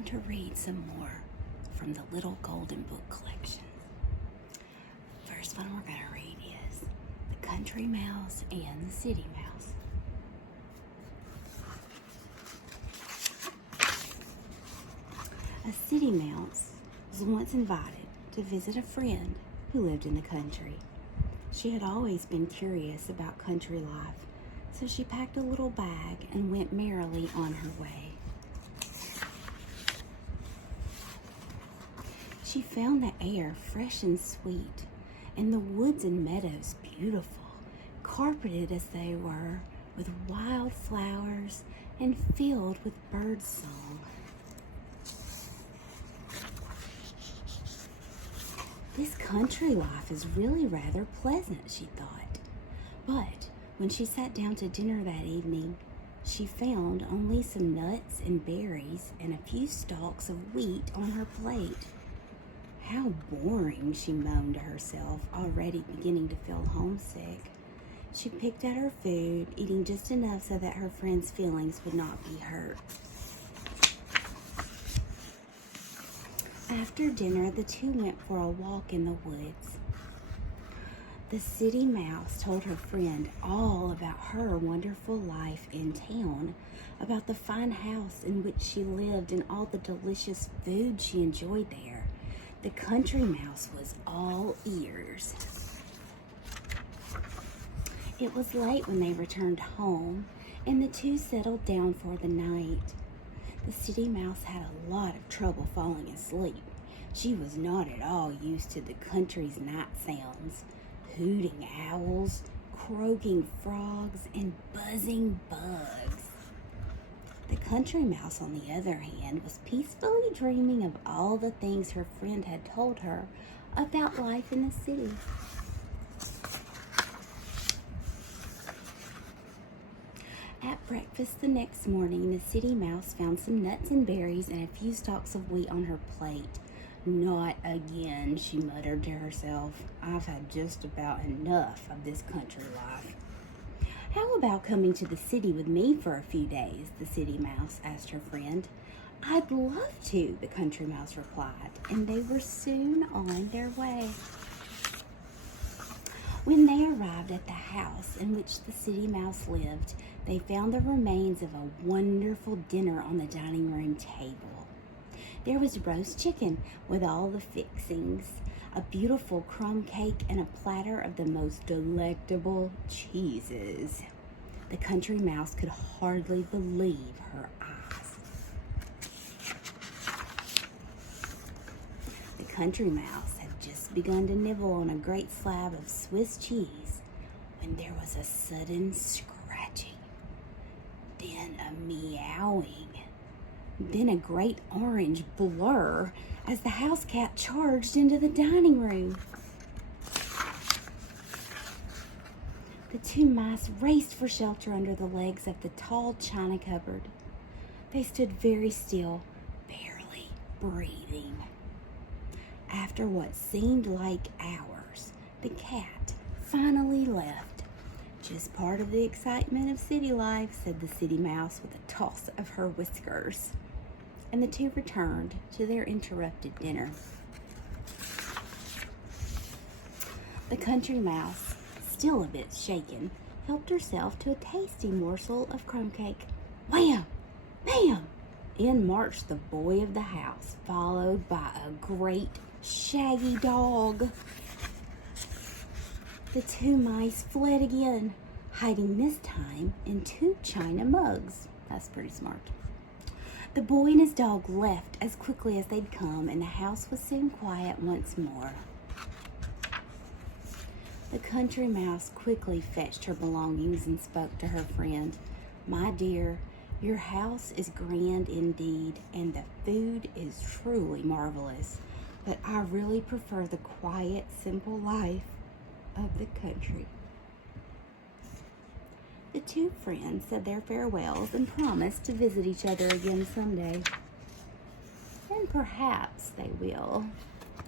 time to read some more from the Little Golden Book collection. First one we're going to read is The Country Mouse and the City Mouse. A city mouse was once invited to visit a friend who lived in the country. She had always been curious about country life, so she packed a little bag and went merrily on her way. She found the air fresh and sweet, and the woods and meadows beautiful, carpeted as they were with wild flowers and filled with bird song. This country life is really rather pleasant, she thought. But when she sat down to dinner that evening, she found only some nuts and berries and a few stalks of wheat on her plate. How boring, she moaned to herself, already beginning to feel homesick. She picked at her food, eating just enough so that her friend's feelings would not be hurt. After dinner, the two went for a walk in the woods. The city mouse told her friend all about her wonderful life in town, about the fine house in which she lived and all the delicious food she enjoyed there. The country mouse was all ears. It was late when they returned home, and the two settled down for the night. The city mouse had a lot of trouble falling asleep. She was not at all used to the country's night sounds. Hooting owls, croaking frogs, and buzzing bugs. The country mouse, on the other hand, was peacefully dreaming of all the things her friend had told her about life in the city. At breakfast the next morning, the city mouse found some nuts and berries and a few stalks of wheat on her plate. Not again, she muttered to herself. I've had just about enough of this country life. How about coming to the city with me for a few days? The city mouse asked her friend. I'd love to, the country mouse replied, and they were soon on their way. When they arrived at the house in which the city mouse lived, they found the remains of a wonderful dinner on the dining room table. There was roast chicken with all the fixings, a beautiful crumb cake, and a platter of the most delectable cheeses. The country mouse could hardly believe her eyes. The country mouse had just begun to nibble on a great slab of Swiss cheese when there was a sudden scratching, then a meowing, then a great orange blur as the house cat charged into the dining room. The two mice raced for shelter under the legs of the tall china cupboard. They stood very still, barely breathing. After what seemed like hours, the cat finally left. Just part of the excitement of city life, said the city mouse with a toss of her whiskers. And the two returned to their interrupted dinner. The country mouse, still a bit shaken, helped herself to a tasty morsel of crumb cake. Wham! Bam! In marched the boy of the house, followed by a great shaggy dog. The two mice fled again, hiding this time in two china mugs. That's pretty smart. The boy and his dog left as quickly as they'd come, and the house was soon quiet once more. The country mouse quickly fetched her belongings and spoke to her friend. My dear, your house is grand indeed, and the food is truly marvelous, but I really prefer the quiet, simple life of the country. The two friends said their farewells and promised to visit each other again someday. And perhaps they will.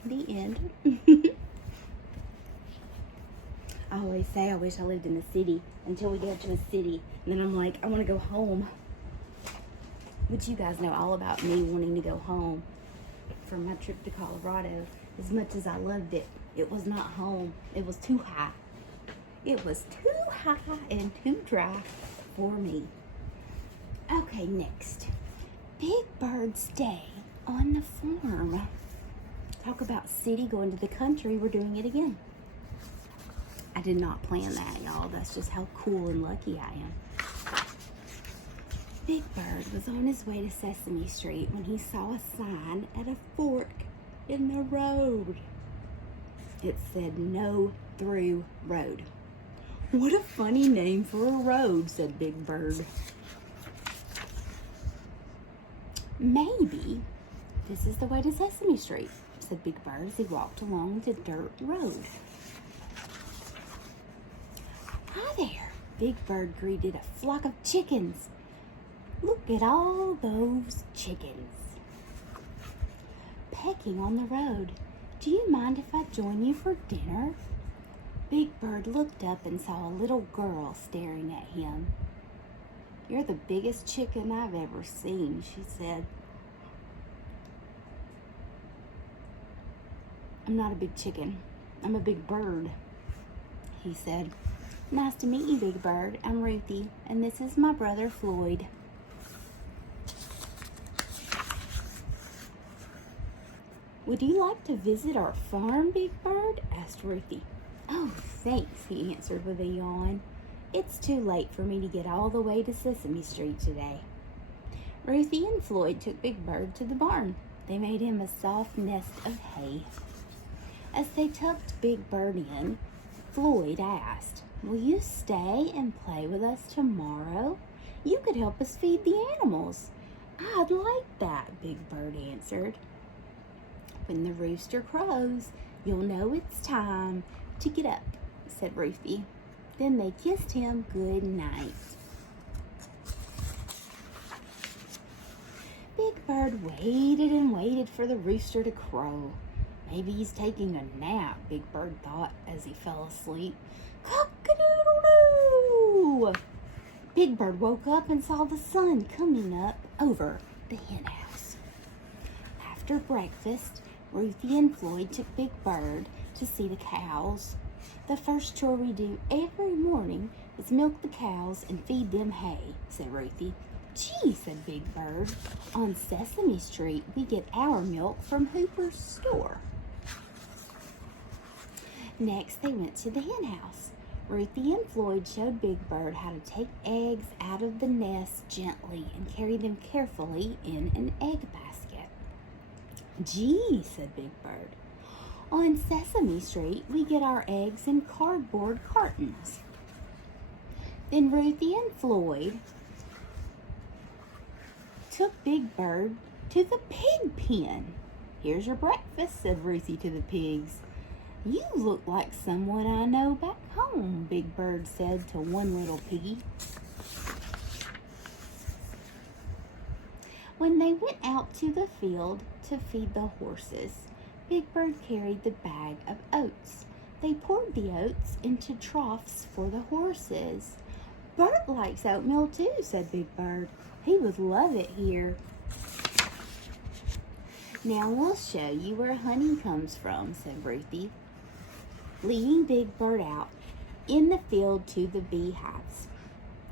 The end. I always say I wish I lived in the city until we get to a city. And then I'm like, I want to go home. Which you guys know all about me wanting to go home from my trip to Colorado. As much as I loved it, it was not home. It was too high. It was too high and too dry for me. Okay, next. Big Bird's Day on the farm. Talk about city going to the country. We're doing it again. I did not plan that, y'all. That's just how cool and lucky I am. Big Bird was on his way to Sesame Street when he saw a sign at a fork in the road. It said, "No Through Road." What a funny name for a road, said Big Bird. Maybe this is the way to Sesame Street, said Big Bird as he walked along the dirt road. Hi there, Big Bird greeted a flock of chickens. Look at all those chickens pecking on the road. Do you mind if I join you for dinner? Big Bird looked up and saw a little girl staring at him. You're the biggest chicken I've ever seen, she said. I'm not a big chicken. I'm a big bird, he said. Nice to meet you, Big Bird. I'm Ruthie, and this is my brother Floyd. Would you like to visit our farm, Big Bird? Asked Ruthie. Oh, thanks, he answered with a yawn. It's too late for me to get all the way to Sesame Street today. Ruthie and Floyd took Big Bird to the barn. They made him a soft nest of hay. As they tucked Big Bird in, Floyd asked, Will you stay and play with us tomorrow? You could help us feed the animals. I'd like that, Big Bird answered. When the rooster crows, you'll know it's time to get up, said Ruthie. Then they kissed him good night. Big Bird waited and waited for the rooster to crow. Maybe he's taking a nap, Big Bird thought as he fell asleep. Cock-a-doodle-doo! Big Bird woke up and saw the sun coming up over the hen house. After breakfast, Ruthie and Floyd took Big Bird to see the cows. The first chore we do every morning is milk the cows and feed them hay, said Ruthie. Gee, said Big Bird. On Sesame Street, we get our milk from Hooper's store. Next, they went to the hen house. Ruthie and Floyd showed Big Bird how to take eggs out of the nest gently and carry them carefully in an egg basket. Gee, said Big Bird. On Sesame Street, we get our eggs in cardboard cartons. Then Ruthie and Floyd took Big Bird to the pig pen. Here's your breakfast, said Ruthie to the pigs. You look like someone I know back home, Big Bird said to one little piggy. When they went out to the field to feed the horses, Big Bird carried the bag of oats. They poured the oats into troughs for the horses. Bert likes oatmeal too, said Big Bird. He would love it here. Now we'll show you where honey comes from, said Ruthie, leading Big Bird out in the field to the beehives.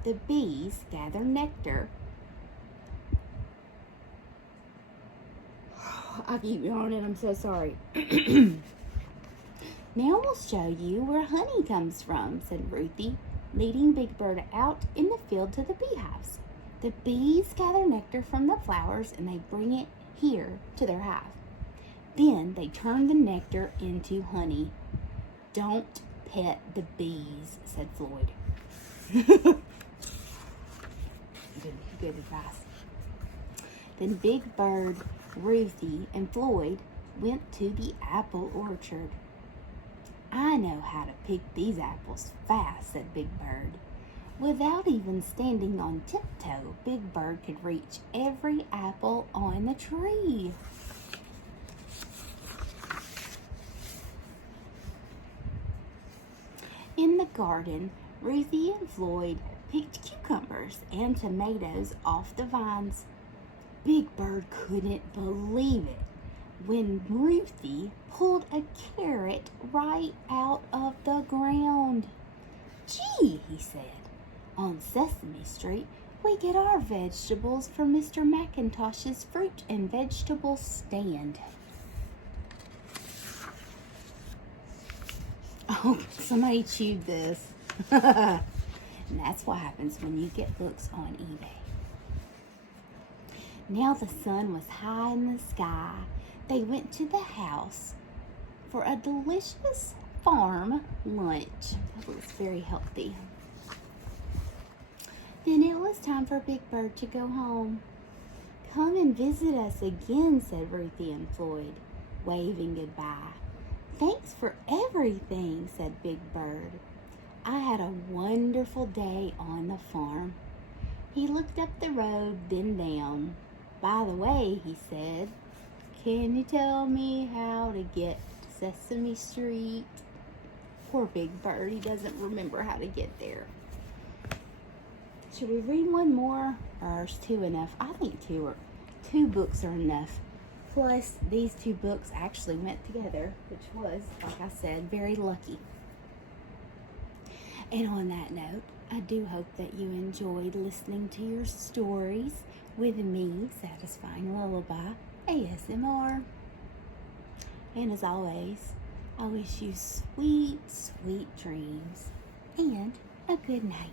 The bees gather nectar. I keep yawning, I'm so sorry. Now we'll show you where honey comes from, said Ruthie, leading Big Bird out in the field to the beehives. The bees gather nectar from the flowers and they bring it here to their hive. Then they turn the nectar into honey. Don't pet the bees, said Floyd. Good advice. Then Big Bird, Ruthie, and Floyd went to the apple orchard. I know how to pick these apples fast, said Big Bird. Without even standing on tiptoe, Big Bird could reach every apple on the tree. In the garden, Ruthie and Floyd picked cucumbers and tomatoes off the vines. Big Bird couldn't believe it when Ruthie pulled a carrot right out of the ground. "Gee," he said, "on Sesame Street, we get our vegetables from Mr. McIntosh's fruit and vegetable stand." Oh, somebody chewed this. And that's what happens when you get books on eBay. Now the sun was high in the sky. They went to the house for a delicious farm lunch. It was very healthy. Then it was time for Big Bird to go home. "Come and visit us again," said Ruthie and Floyd, waving goodbye. "Thanks for everything," said Big Bird. "I had a wonderful day on the farm." He looked up the road, then down. "By the way," he said, "can you tell me how to get to Sesame Street?" Poor Big Bird, he doesn't remember how to get there. Should we read one more, or is two enough? I think two books are enough. Plus, these two books actually went together, which was, like I said, very lucky. And on that note, I do hope that you enjoyed listening to your stories with me, Satisfying Lullaby ASMR. And as always, I wish you sweet, sweet dreams and a good night.